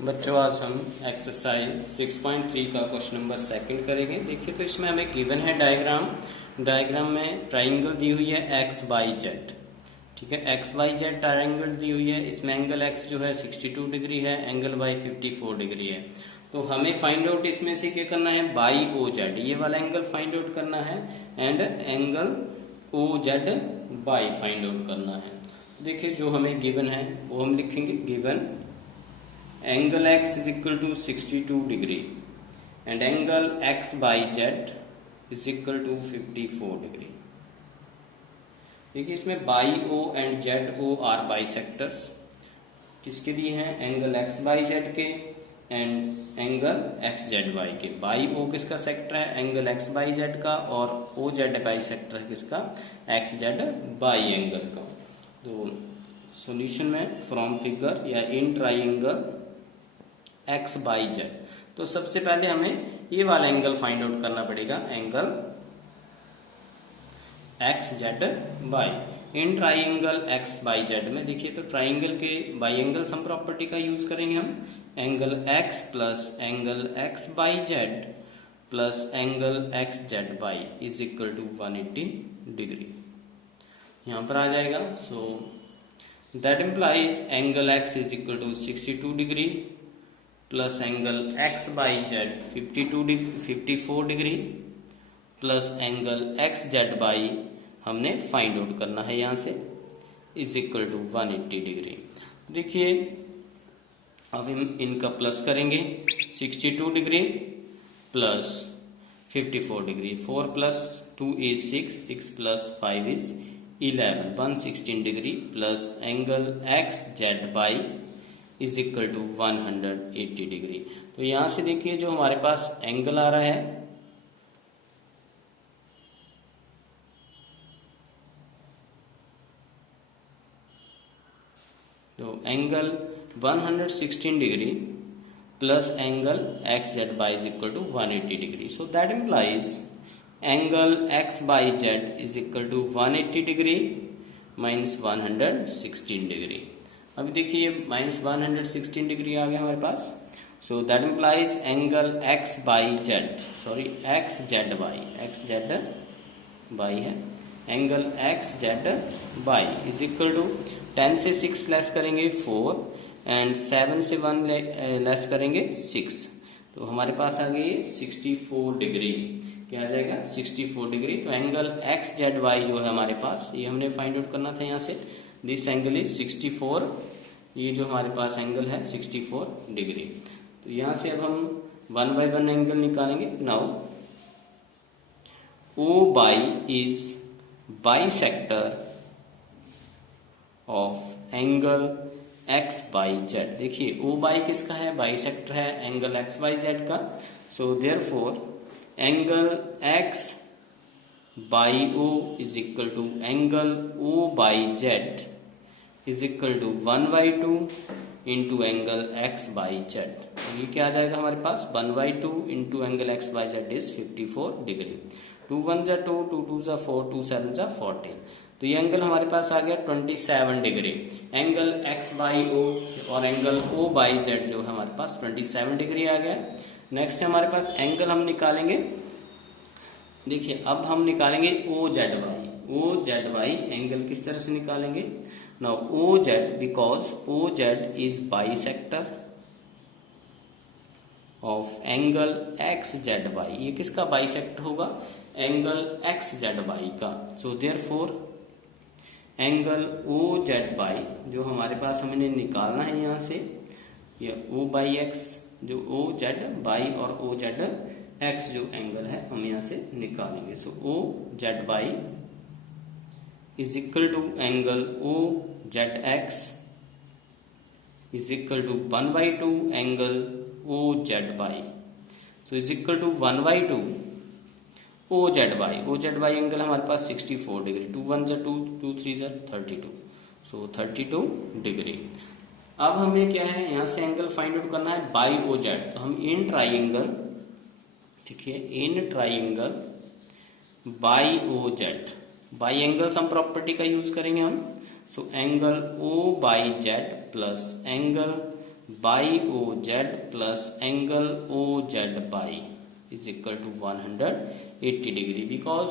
बच्चों आज हम एक्सरसाइज 6.3 का क्वेश्चन नंबर सेकंड करेंगे। देखिए तो इसमें हमें गिवन है डायग्राम में ट्राइंगल दी हुई है एक्स वाई जेड। ठीक है, एक्स वाई जेड ट्राइंगल दी हुई है। इसमें एंगल एक्स जो है 62 डिग्री है, एंगल वाई 54 डिग्री है। तो हमें फाइंड आउट इसमें से क्या करना है, बाई ओ जेड, ये वाला एंगल फाइंड आउट करना है and angle O Z Y find out करना है। देखिए जो हमें गिवन है वो हम लिखेंगे, given angle x is equal to 62 degree and angle x by z is equal to 54 degree। देखिए इसमें Y O and Z O are bisectors किसके दिए हैं, एंगल x बाई जेड के and angle x Z Y के। Y O किसका sector है, angle x Y Z का, और ओ जेड बाइसेक्टर है किसका, x जेड बाई एंगल का। तो सॉल्यूशन में फ्रॉम फिगर या इन ट्राइंगल एक्स बाई जेड, तो सबसे पहले हमें ये वाला एंगल फाइंड आउट करना पड़ेगा, angle X Z Y. In triangle X Y Z में देखिए तो ट्राइंगल के बाई एंगल सम प्रॉपर्टी का यूज करेंगे हम, angle X plus angle X Y Z plus angle X Z Y is equal to 180 degree यहां पर आ जाएगा। So that implies angle X is equal to 62 degree plus angle x Y Z 54 degree plus angle x Z Y हमने find out करना है यहाँ से, is equal to 180 degree. देखिए अब हम इनका प्लस करेंगे, 62 degree plus 54 degree, 4 plus 2 is 6, 6 plus 5 is 11, 116 degree plus angle x Z Y is equal to 180 degree. तो यहां से देखिए जो हमारे पास एंगल आ रहा है, तो angle 116 degree plus angle X Z Y is equal to 180 degree. So that implies angle X Y Z is equal to 180 degree minus 116 degree. अभी देखिए ये माइनस 116 डिग्री आ गया हमारे पास। So that implies angle X Y Z, sorry X Z Y, X Z Y है, angle X Z Y is equal to 10 से 6 less करेंगे 4 एंड 7 से 1 लेस करेंगे 6, तो हमारे पास आ गई 64 डिग्री। क्या आ जाएगा, 64 डिग्री। तो एंगल एक्स जेड वाई जो है हमारे पास, ये हमने फाइंड आउट करना था यहाँ से, दिस एंगल इज 64, ये जो हमारे पास एंगल है 64 डिग्री। तो यहां से अब हम 1 बाई 1 एंगल निकालेंगे। Now O Y is bisector of angle X Y Z. देखिए ओ बाई किसका है, बाइसेक्टर है एंगल एक्स बाई जेड का। So therefore angle X Y O is equal to angle O Y Z is equal to 1 by 2 into angle X Y Z. ये क्या आ जाएगा हमारे पास, 1 by 2 into angle X Y Z is 54 degree. 2 1 जा 2, 2 2 जा 4, 2 7 जा 14, तो ये एंगल हमारे पास आ गया 27 degree. Angle X Y O और एंगल ओ बाई जेड जो है हमारे पास 27 डिग्री आ गया। नेक्स्ट हमारे पास एंगल हम निकालेंगे, देखिए अब हम निकालेंगे O Z Y. O Z Y angle किस तरह से निकालेंगे, now OZ, because OZ is bisector of angle XZY, ये किसका बाइसेक्टर होगा, एंगल XZY का। सो देयरफॉर एंगल OZY जो हमारे पास हमने निकालना है यहाँ से, ये O बाई एक्स, जो OZ बाई और OZ एक्स जो एंगल है हम यहाँ से निकालेंगे। सो OZY is equal to angle OZX is equal to 1 by 2 angle OZY. So is equal to 1 by 2 OZY. OZY angle हमारे पास 64 डिग्री, 2 1 जा 2, 2 3 जा 32, सो 32 डिग्री। अब हमें क्या है, यहाँ से एंगल फाइंड आउट करना है बाई OZ। तो हम इन ट्राइंगल, देखिए in triangle Y OZ, by angle sum property का यूज करेंगे हम। So angle O Y Z plus angle Y O Z plus angle O Z Y is equal to 180 degree, because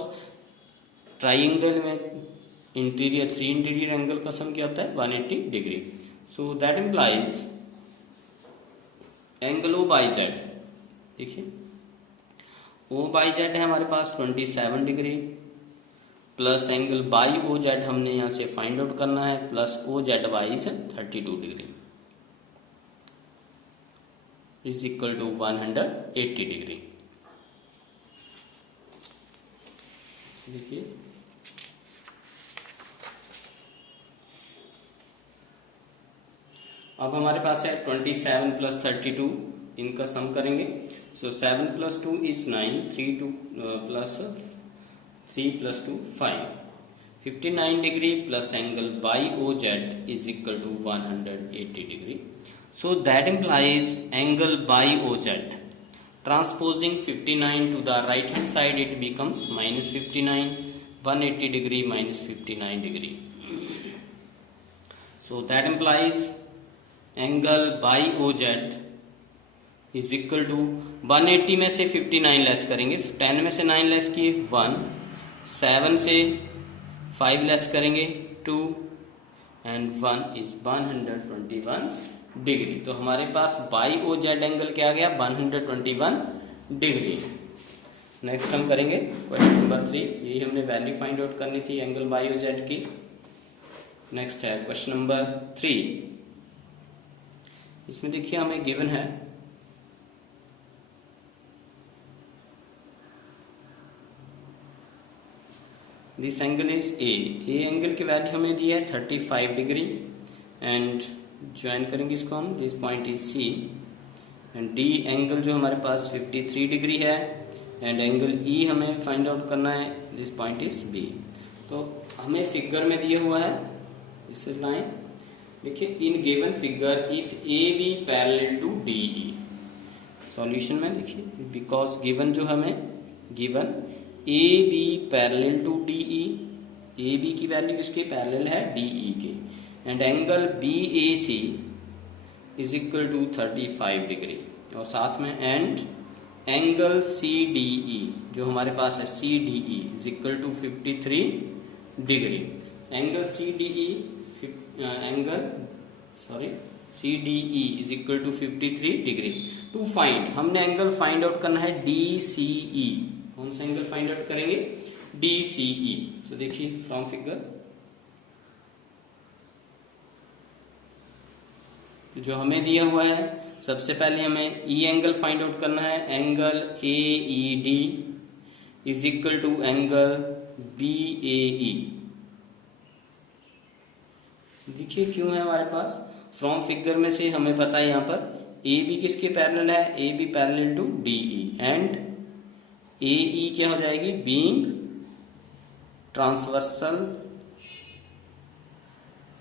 triangle में interior 3 interior angle का sum क्या होता है 180 degree. So that implies angle O Y Z, देखिए O Y Z है हमारे पास 27 degree plus angle Y O Z हमने यहां से फाइंड आउट करना है प्लस ओ जेड वाई से 32 degree is equal to 180 degree. देखिए अब हमारे पास है 27 प्लस 32, इनका सम करेंगे। So 7 plus 2 is 9, 3 plus 2 5, 59 degree plus angle Y O Z is equal to 180 degree. So that implies angle Y O Z transposing 59 to the right hand side, it becomes minus 59, 180 degree minus 59 degree. So that implies angle by OZ is equal to 180 में से 59 less करेंगे, 10 में से 9 less किए 1, 7 से 5 less करेंगे 2 and 1 is 121 degree. तो हमारे पास बाई ओ जेड एंगल क्या आ गया 121 डिग्री। नेक्स्ट हम करेंगे क्वेश्चन नंबर 3, यही हमने वैल्यू फाइंड आउट करनी थी एंगल बाई ओ जेड की। नेक्स्ट है क्वेश्चन नंबर 3, इसमें देखिए हमें गिवन है this angle is A angle की वैल्यू हमें दी है 35 डिग्री एंड ज्वाइन करेंगे इसको हम, this point is C and D angle जो हमारे पास 53 डिग्री है एंड एंगल ई हमें फाइंड आउट करना है, दिस पॉइंट इज बी। तो हमें फिगर में दिया हुआ है इस लाइन, देखिए in given figure if A B parallel to D E, solution में देखिए बिकॉज गिवन जो हमें given A B parallel to D E, A B की वैल्यू किसके पैरेलल है डी ई के, and angle B A C is equal to 35 degree और साथ में and angle C D E जो हमारे पास है C D E is equal to 53 degree. Angle C D E C D E is equal to 53 degree. To find हमने angle find out करना है डी सी ई, कौन सा angle find out करेंगे डी सी ई। तो देखिए from figure जो हमें दिया हुआ है, सबसे पहले हमें ई एंगल फाइंड आउट करना है, angle A E D is equal to angle B A E. देखिए क्यों है हमारे पास, फ्रॉम फिगर में से हमें पता है यहाँ पर ए बी किसके पैरेलल है, A B parallel to D E and A E क्या हो जाएगी being transversal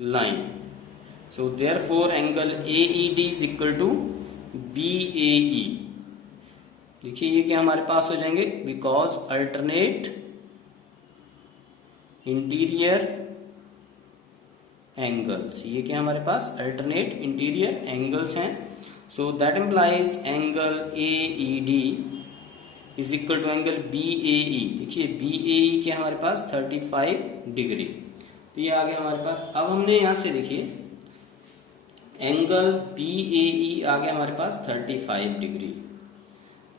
line. So therefore angle AED is equal to BAE। देखिए ये क्या हमारे पास हो जाएंगे बिकॉज अल्टरनेट इंटीरियर एंगल्स, ये क्या हमारे पास अल्टरनेट इंटीरियर एंगल्स हैं। So that implies angle AED is equal to angle BAE। देखिए BAE क्या हमारे पास 35 डिग्री, तो ये आ गया हमारे पास। अब हमने यहां से देखिए एंगल BAE आ गया हमारे पास 35 डिग्री।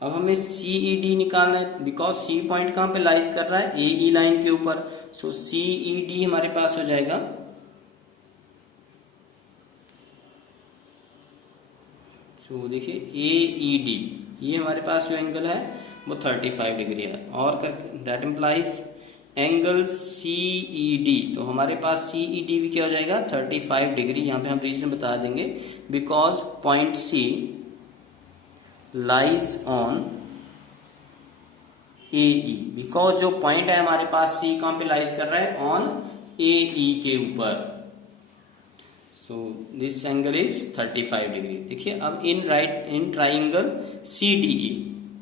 अब हमें CED निकालना है बिकॉज C पॉइंट कहां पे लाइज कर रहा है AE लाइन के ऊपर। सो CED हमारे पास हो जाएगा देखिए AED, ये हमारे पास जो एंगल है वो 35 डिग्री है और दैट इम्प्लाइज एंगल CED, तो हमारे पास CED भी क्या हो जाएगा 35 डिग्री। यहाँ पे हम रीजन बता देंगे because point C lies on AE, because जो पॉइंट है हमारे पास C कहां पे लाइज कर रहा है ऑन AE के ऊपर। So this angle is 35 degree. देखिए अब in triangle CDE,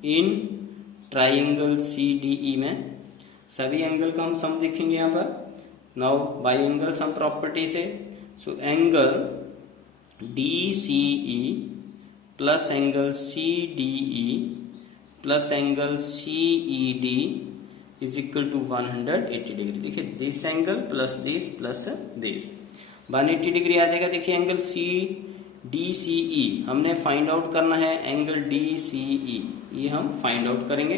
in triangle CDE में सभी एंगल का हम सम देखेंगे यहाँ पर। Now by angle sum property से, so angle DCE plus angle CDE plus angle CED is equal to 180 degree. देखिए this angle plus this 180 degree आ जाएगा। देखिए एंगल DCE हमने फाइंड आउट करना है, एंगल DCE ये हम फाइंड आउट करेंगे,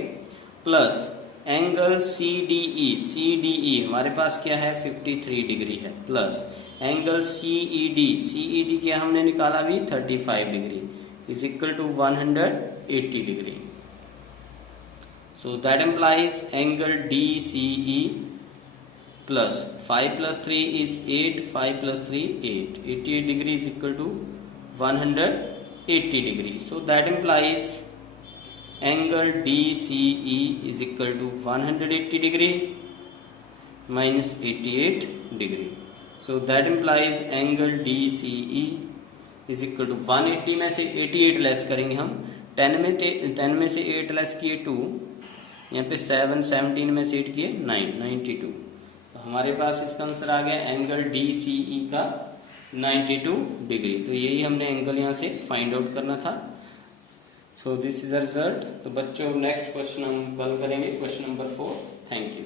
प्लस एंगल CDE हमारे पास क्या है 53 डिग्री है, प्लस एंगल CED क्या हमने निकाला भी 35 degree is equal to 180 degree. So that implies angle DCE plus 5 plus 3 is 8, 5 plus 3 8, 88 degree is equal to 180 degree. So that implies angle DCE is equal to 180 degree minus 88 degree. So that implies angle DCE is equal to 180 में से 88 less करेंगे हम, 10 में से 8 less किए 2, यहाँ पे 7 17 में से 8 किए 9 92। तो हमारे पास इसका आंसर आ गया एंगल DCE का 92 डिग्री। तो यही हमने एंगल यहाँ से फाइंड आउट करना था। So this is a result. तो बच्चों नेक्स्ट क्वेश्चन हम कल करेंगे, क्वेश्चन नंबर 4। Thank you.